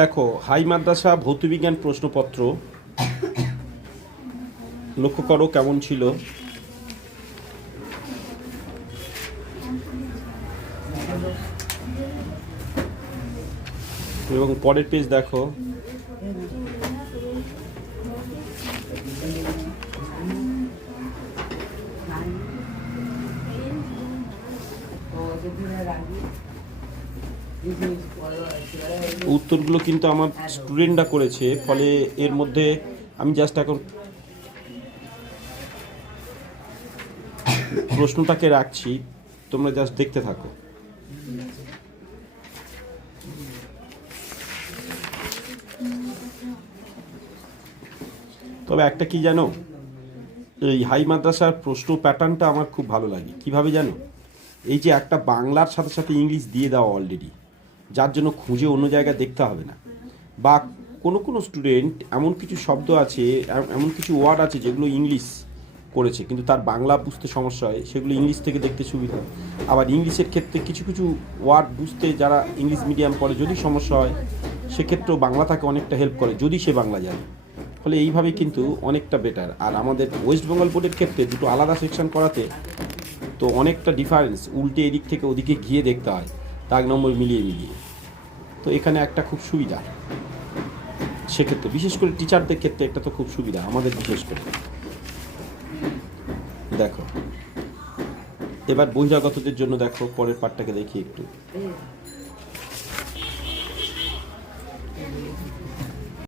দেখো, হাই মাদ্রাসা ভৌতবিজ্ঞান প্রশ্নপত্র লক্ষ্য করো কেমন ছিল। এবং পরের পেজ দেখো। উত্তরগুলো কিন্তু আমার স্টুডেন্টরা করেছে, ফলে এর মধ্যে আমি জাস্ট এখন প্রশ্নটাকে রাখছি, তোমরা জাস্ট দেখতে থাকো। তবে একটা কি জানো, এই হাই মাদ্রাসার প্রশ্ন প্যাটার্নটা আমার খুব ভালো লাগে। কিভাবে জানো, এই যে একটা বাংলার সাথে সাথে ইংলিশ দিয়ে দেওয়া অলরেডি, যার জন্য খুঁজে অন্য জায়গায় দেখতে হবে না। বা কোনো কোনো স্টুডেন্ট এমন কিছু শব্দ আছে, এমন কিছু ওয়ার্ড আছে যেগুলো ইংলিশ করেছে কিন্তু তার বাংলা বুঝতে সমস্যা হয়, সেগুলো ইংলিশ থেকে দেখতে সুবিধা। আবার ইংলিশের ক্ষেত্রে কিছু কিছু ওয়ার্ড বুঝতে যারা ইংলিশ মিডিয়াম পড়ে যদি সমস্যা হয়, সেক্ষেত্রেও বাংলা তাকে অনেকটা হেল্প করে যদি সে বাংলা জানে। ফলে এইভাবে কিন্তু অনেকটা বেটার। আর আমাদের ওয়েস্ট বেঙ্গল বোর্ডের ক্ষেত্রে দুটো আলাদা সেকশন করাতে তো অনেকটা ডিফারেন্স, উল্টে এদিক থেকে ওদিকে গিয়ে দেখতে হয় দাগ নম্বর মিলিয়ে মিলিয়ে। তো এখানে একটা খুব সুবিধা, সেক্ষেত্রে বিশেষ করে টিচারদের ক্ষেত্রে একটা তো খুব সুবিধা আমাদের বিশেষ করে। দেখো, এবার বহিরাগতদের জন্য দেখো পরের পার্টটাকে দেখি একটু।